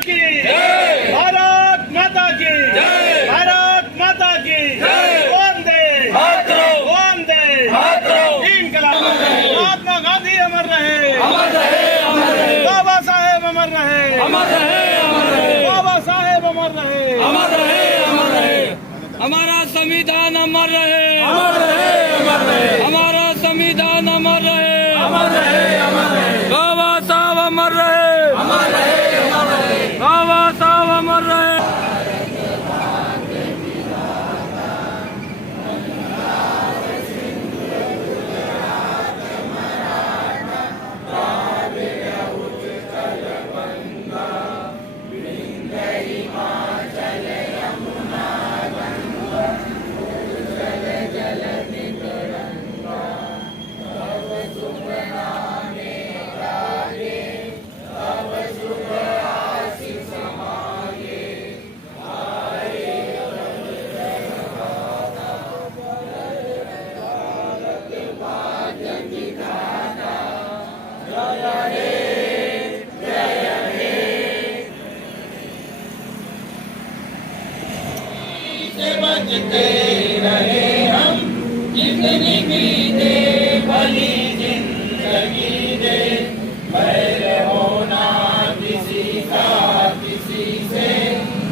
की भारत माता की भारत माता की वंदे वंदे इंकलाब। महात्मा गांधी अमर रहे, बाबा साहेब अमर रहे, बाबा साहेब अमर रहे, हमारा संविधान अमर रहे, हमारा संविधान अमर रहे, बाबा साहब अमर रहे, बाबा साहब अमर रहे। बचते रहे हम, जितनी भी दे भली जिंदगी दे, बैर होना किसी का किसी से,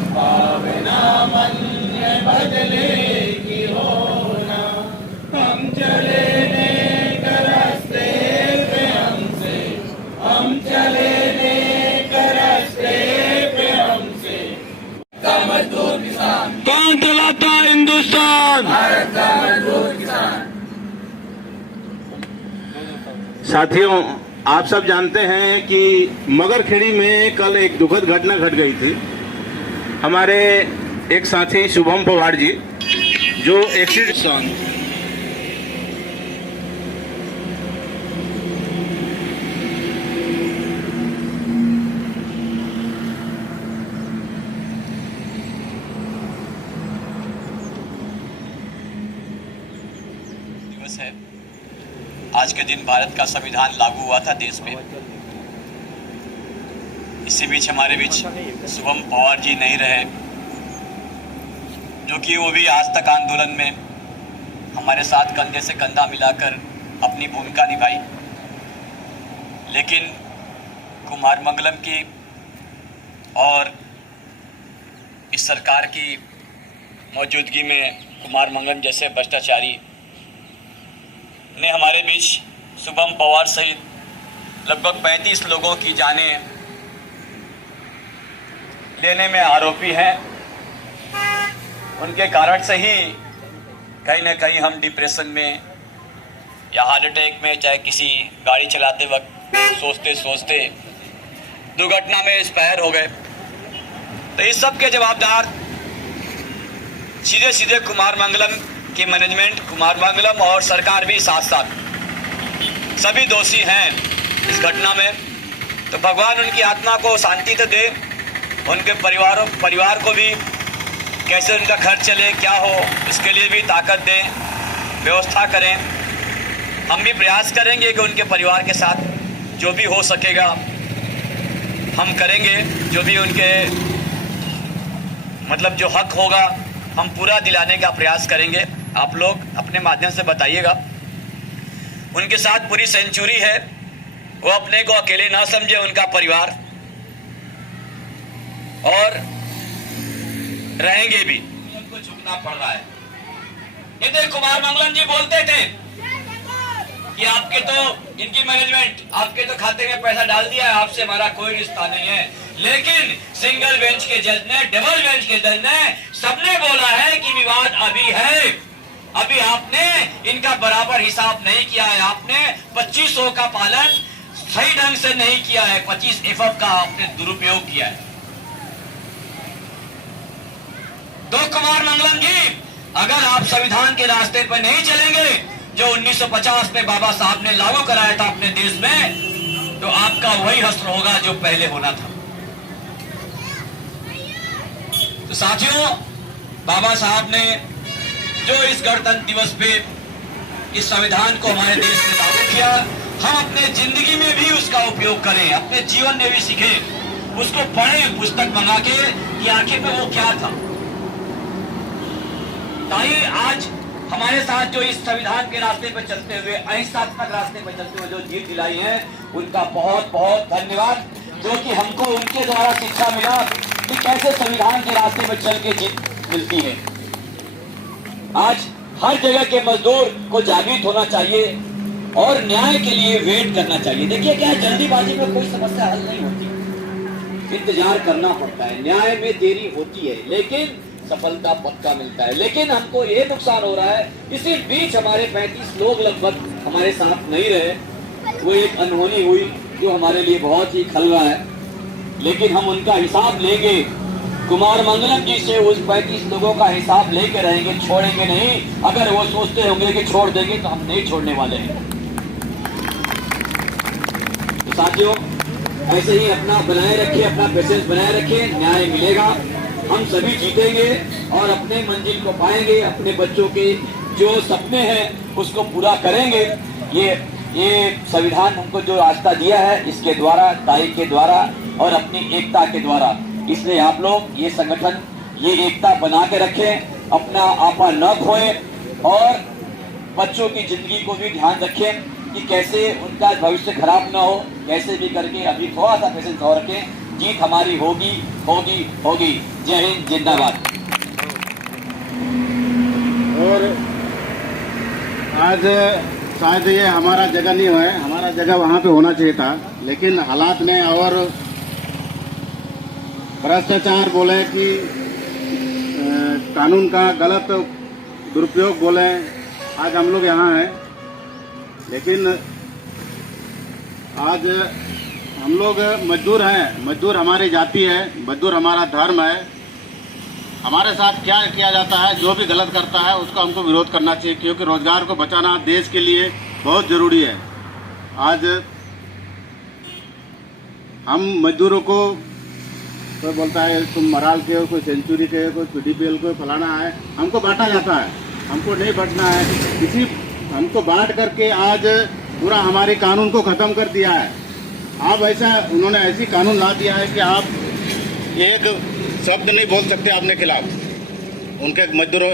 भावना मन में बदले की होना। हम चले नेक रास्ते पे हमसे, हम चले नेक रास्ते पे हमसे। मजदूर किसान कौन चलाता हिंदुस्तान? भारत का मजदूर किसान। साथियों, आप सब जानते हैं कि मगरखेड़ी में कल एक दुखद घटना घट गई थी। हमारे एक साथी शुभम पवार जी जो एक्सीडेंट है। आज के दिन भारत का संविधान लागू हुआ था देश में। इसी बीच हमारे बीच शुभम पवार जी नहीं रहे, जो कि वो भी आज तक आंदोलन में हमारे साथ कंधे से कंधा मिलाकर अपनी भूमिका निभाई। लेकिन कुमार मंगलम की और इस सरकार की मौजूदगी में कुमार मंगलम जैसे भ्रष्टाचारी ने हमारे बीच शुभम पवार सहित लगभग 35 लोगों की जानें लेने में आरोपी हैं। उनके कारण से ही कहीं ना कहीं हम डिप्रेशन में या हार्ट अटैक में, चाहे किसी गाड़ी चलाते वक्त सोचते सोचते दुर्घटना में एक्सपायर हो गए। तो इस सब के जवाबदार सीधे सीधे कुमार मंगलम की मैनेजमेंट, कुमार मंगलम और सरकार भी साथ साथ सभी दोषी हैं इस घटना में। तो भगवान उनकी आत्मा को शांति तो दे, उनके परिवार को भी कैसे उनका घर चले, क्या हो, इसके लिए भी ताकत दें, व्यवस्था करें। हम भी प्रयास करेंगे कि उनके परिवार के साथ जो भी हो सकेगा हम करेंगे। जो भी उनके मतलब जो हक होगा हम पूरा दिलाने का प्रयास करेंगे। आप लोग अपने माध्यम से बताइएगा। उनके साथ पूरी सेंचुरी है, वो अपने को अकेले ना समझे, उनका परिवार, और रहेंगे भी। उनको झुकना पड़ रहा है। इधर कुमार मंगलम जी बोलते थे कि आपके तो इनकी मैनेजमेंट आपके तो खाते में पैसा डाल दिया है, आपसे हमारा कोई रिश्ता नहीं है। लेकिन सिंगल बेंच के जज ने, डबल बेंच के जज ने, सबने बोला है कि विवाद अभी है, अभी आपने इनका बराबर हिसाब नहीं किया है, आपने 2500 का पालन सही ढंग से नहीं किया है, 25 FF का आपने दुरुपयोग किया है। तो कुमार मंगलम जी, अगर आप संविधान के रास्ते पर नहीं चलेंगे जो 1950 में बाबा साहब ने लागू कराया था अपने देश में, तो आपका वही हश्र होगा जो पहले होना था। तो साथियों, बाबा साहब ने जो इस गणतंत्र दिवस पे इस संविधान को हमारे देश में लागू किया, हम अपने जिंदगी में भी उसका उपयोग करें, अपने जीवन में भी सीखें, उसको पढ़े पुस्तक मंगा के कि आखिर में वो क्या था। ताई आज हमारे साथ जो इस संविधान के रास्ते पर चलते हुए, अहिंसात्मक रास्ते पर चलते हुए जो जीत दिलाई है, उनका बहुत बहुत धन्यवाद, जो कि हमको उनके द्वारा शिक्षा मिला कि कैसे संविधान के रास्ते पर चल के जीत मिलती है। आज हर जगह के मजदूर को जागृत होना चाहिए और न्याय के लिए वेट करना चाहिए। देखिए क्या जल्दीबाजी में कोई समस्या हल नहीं होती, इंतजार करना पड़ता है, न्याय में देरी होती है लेकिन सफलता पक्का मिलता है। लेकिन हमको ये नुकसान हो रहा है, इसी बीच हमारे 35 लोग लगभग हमारे साथ नहीं रहे। वो एक अनहोनी हुई जो हमारे लिए बहुत ही खलवा है, लेकिन हम उनका हिसाब लेंगे। कुमार मंगलम जी से उस 35 लोगों का हिसाब लेके रहेंगे, छोड़ेंगे नहीं। अगर वो सोचते होंगे कि छोड़ देंगे तो हम नहीं छोड़ने वाले हैं। तो साथियों, ऐसे ही अपना बनाए रखिए, अपना पेशेंस बनाए रखिए, न्याय मिलेगा, हम सभी जीतेंगे और अपने मंजिल को पाएंगे, अपने बच्चों के जो सपने हैं उसको पूरा करेंगे। ये संविधान हमको जो रास्ता दिया है, इसके द्वारा, ताई के द्वारा और अपनी एकता के द्वारा, इसलिए आप लोग ये संगठन, ये एकता बना के रखें, अपना आपा न खोएं और बच्चों की जिंदगी को भी ध्यान रखें कि कैसे उनका भविष्य खराब ना हो। कैसे भी करके अभी थोड़ा सा पेशेंस और रखें, जीत हमारी होगी होगी होगी। जय हिंद, जिंदाबाद। और आज शायद ये हमारा जगह नहीं है, हमारा जगह वहाँ पे होना चाहिए था, लेकिन हालात ने और भ्रष्टाचार बोले कि कानून का गलत दुरुपयोग बोले, आज हम लोग यहाँ हैं। लेकिन आज हम लोग मजदूर हैं, मजदूर हमारी जाति है, मजदूर हमारा धर्म है। हमारे साथ क्या किया जाता है, जो भी गलत करता है उसका हमको विरोध करना चाहिए, क्योंकि रोजगार को बचाना देश के लिए बहुत जरूरी है। आज हम मजदूरों को, कोई बोलता है तुम मराल के हो, कोई सेंचुरी के हो, कोई पीडीपीएल को, फलाना है, हमको बांटा जाता है, हमको नहीं बांटना है। किसी हमको बांट करके आज पूरा हमारे कानून को खत्म कर दिया है। आप ऐसा, उन्होंने ऐसी कानून ला दिया है कि आप एक शब्द नहीं बोल सकते अपने खिलाफ, उनके मजदूरों,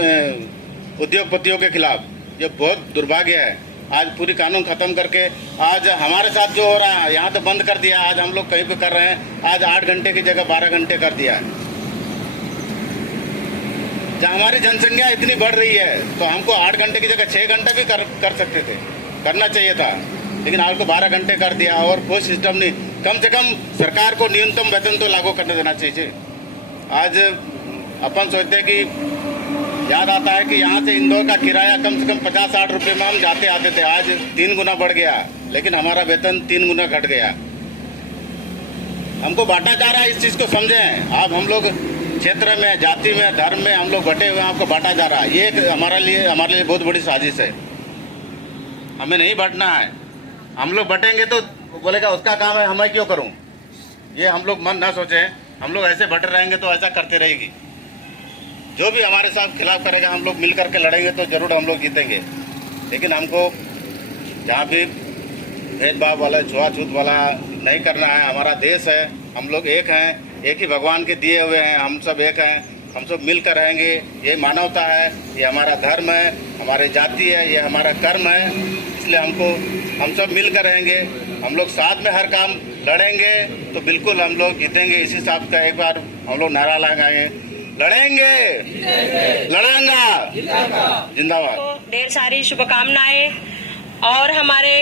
उद्योगपतियों के खिलाफ। ये बहुत दुर्भाग्य है। आज पूरी कानून खत्म करके आज हमारे साथ जो हो रहा है, यहाँ तो बंद कर दिया, आज हम लोग कहीं पे कर रहे हैं, आज 8 घंटे की जगह 12 घंटे कर दिया है। जब हमारी जनसंख्या इतनी बढ़ रही है तो हमको 8 घंटे की जगह 6 घंटे भी कर सकते थे, करना चाहिए था, लेकिन आज को 12 घंटे कर दिया। और कोई सिस्टम नहीं, कम से कम सरकार को न्यूनतम वेतन तो लागू करने देना चाहिए। आज अपन सोचते हैं कि याद आता है कि यहाँ से इंदौर का किराया कम से कम 50-60 रुपये में हम जाते आते थे, आज 3 गुना बढ़ गया, लेकिन हमारा वेतन 3 गुना घट गया। हमको बांटा जा रहा है, इस चीज़ को समझें आप। हम लोग क्षेत्र में, जाति में, धर्म में हम लोग बटे हुए हैं, आपको बांटा जा रहा है। ये एक हमारे लिए बहुत बड़ी साजिश है। हमें नहीं बांटना है। हम लोग बटेंगे तो बोलेगा उसका काम है, मैं क्यों करूँ। ये हम लोग मन ना सोचें, हम लोग ऐसे बटे रहेंगे तो ऐसा करते रहेगी। जो भी हमारे साथ खिलाफ करेगा, हम लोग मिल करके लड़ेंगे तो जरूर हम लोग जीतेंगे। लेकिन हमको जहाँ भी भेदभाव वाला, छुआछूत वाला नहीं करना है। हमारा देश है, हम लोग एक हैं, एक ही भगवान के दिए हुए हैं, हम सब एक हैं, हम सब मिलकर रहेंगे। ये मानवता है, ये हमारा धर्म है, हमारी जाति है, ये हमारा कर्म है। इसलिए हम सब मिलकर रहेंगे, हम लोग साथ में हर काम लड़ेंगे तो बिल्कुल हम लोग जीतेंगे। इसी हिसाब का एक बार हम लोग नारा लगाएंगे, लड़ेंगे, लड़ेंगा, जिंदाबाद। ढेर सारी शुभकामनाएं और हमारे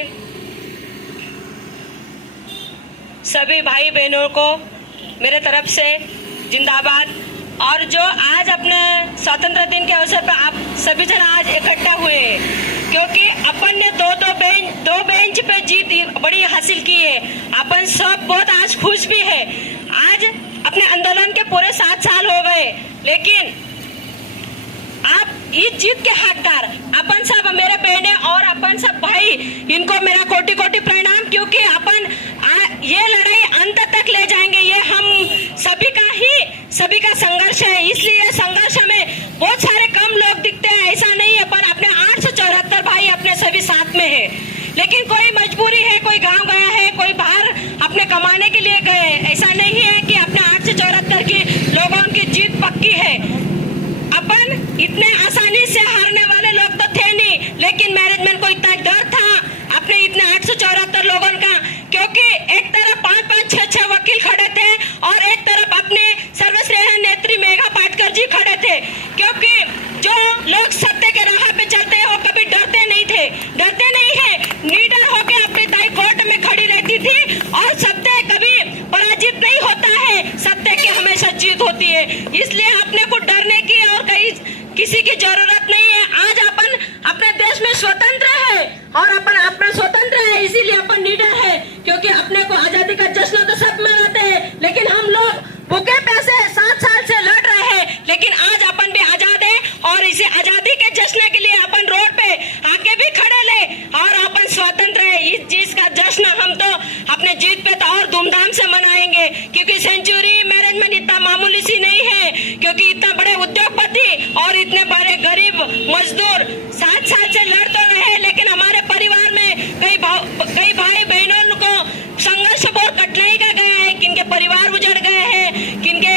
सभी भाई बहनों को मेरे तरफ से जिंदाबाद। और जो आज अपने स्वतंत्रता दिन के अवसर पर आप सभी जन आज इकट्ठा हुए हैं, क्योंकि अपन ने दो बेंच पे जीत बड़ी हासिल की है। अपन सब बहुत आज खुश भी है। आज अपने आंदोलन के पूरे 7 साल हो गए, लेकिन आप इस जीत के हकदार अपन सब, मेरे बहने और अपन सब भाई, इनको मेरा कोटि कोटि प्रणाम। क्योंकि अपन ये लड़ाई अंत तक ले जाएंगे, ये हम सभी का संघर्ष है। इसलिए संघर्ष में बहुत सारे कम लोग दिखते हैं, ऐसा नहीं है, पर अपने 874 भाई अपने सभी साथ में है। लेकिन कोई मजबूरी है, कोई गांव गया है, कोई बाहर अपने कमाने के लिए गए, ऐसा नहीं है कि और एक तरफ अपने सर्वश्रेष्ठ नेत्री मेघा पाटकर जी खड़े थे, क्योंकि जो लोग सत्य के राह पे चलते हैं वो कभी डरते नहीं है, निडर होकर अपनी दाई कोर्ट में खड़ी रहती थी और सत्य कभी पराजित नहीं होता है, सत्य की हमेशा जीत होती है। इसलिए अपने को डरने की और कहीं किसी की जरूरत नहीं है। आज अपन अपने देश में स्वतंत्र है और अपन स्वतंत्र है, इसीलिए अपन निडर है, क्योंकि अपने को आजादी का जश्न तो सब मनाते हैं, लेकिन हम लोग भूखे पैसे 7 साल से लड़ रहे हैं, लेकिन आज अपन भी आजाद है और इसी आजादी के जश्न के लिए अपन रोड पे आके भी खड़े ले और अपन स्वतंत्र है। इस चीज का जश्न हम तो अपने जीत पे तो और धूमधाम से मनाएंगे, क्योंकि सेंचुरी मैनेजमेंट इतना मामूली सी नहीं है, क्योंकि इतना बड़े उद्योगपति और इतने बड़े गरीब मजदूर 7 साल से लड़ तो रहे, लेकिन हमारे परिवार में कई भाई बहनों को संघर्ष बहुत कठिनाई का गया है, किनके परिवार उजड़ गए हैं, किनके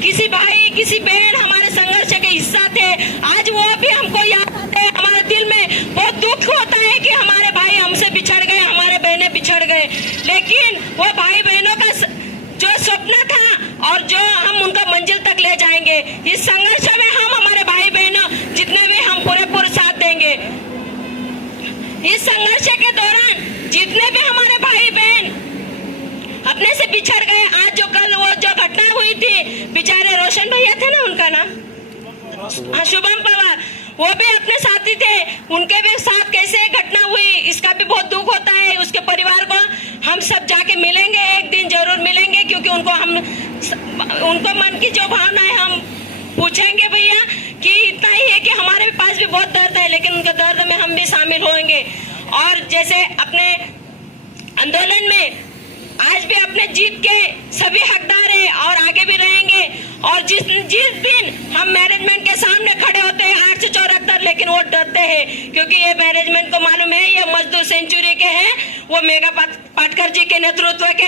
किसी भाई किसी बहन हमारे संघर्ष के हिस्सा थे, आज वो भी हमको याद आते हैं। हमारे दिल में बहुत दुख होता है कि हमारे भाई हमसे बिछड़ गए, हमारे बहनें बिछड़ गए, लेकिन वो भाई बहनों का जो सपना था और जो हम उनका मंजिल तक ले जाएंगे, इस संघर्ष में हम हमारे भाई बहनों जितने भी हम पूरे साथ देंगे। इस संघर्ष के दौरान जितने भी हमारे भाई बहन अपने से बिछड़ गए, आज जो कल वो जो घटना हुई थी, बेचारे रोशन भैया थे ना, उनका नाम शुभम पवार, वो भी अपने साथी थे, उनके भी साथ कैसे घटना हुई, इसका भी बहुत दुख होता है। उसके परिवार को हम सब जाके मिलेंगे, एक दिन जरूर मिलेंगे, क्योंकि उनको मन की जो भावना है हम पूछेंगे भैया कि इतना ही है कि हमारे पास भी बहुत दर्द है, लेकिन उनके दर्द में हम भी शामिल होंगे। और जैसे अपने आंदोलन में आज भी अपने जीत के सभी हकदार हैं और आगे भी रहेंगे, और जिस दिन हम मैनेजमेंट के सामने खड़े होते हैं 8 से 74, लेकिन वो डरते हैं, क्योंकि ये मैनेजमेंट को मालूम है ये मजदूर सेंचुरी के हैं, वो मेघा पाटकर जी के नेतृत्व के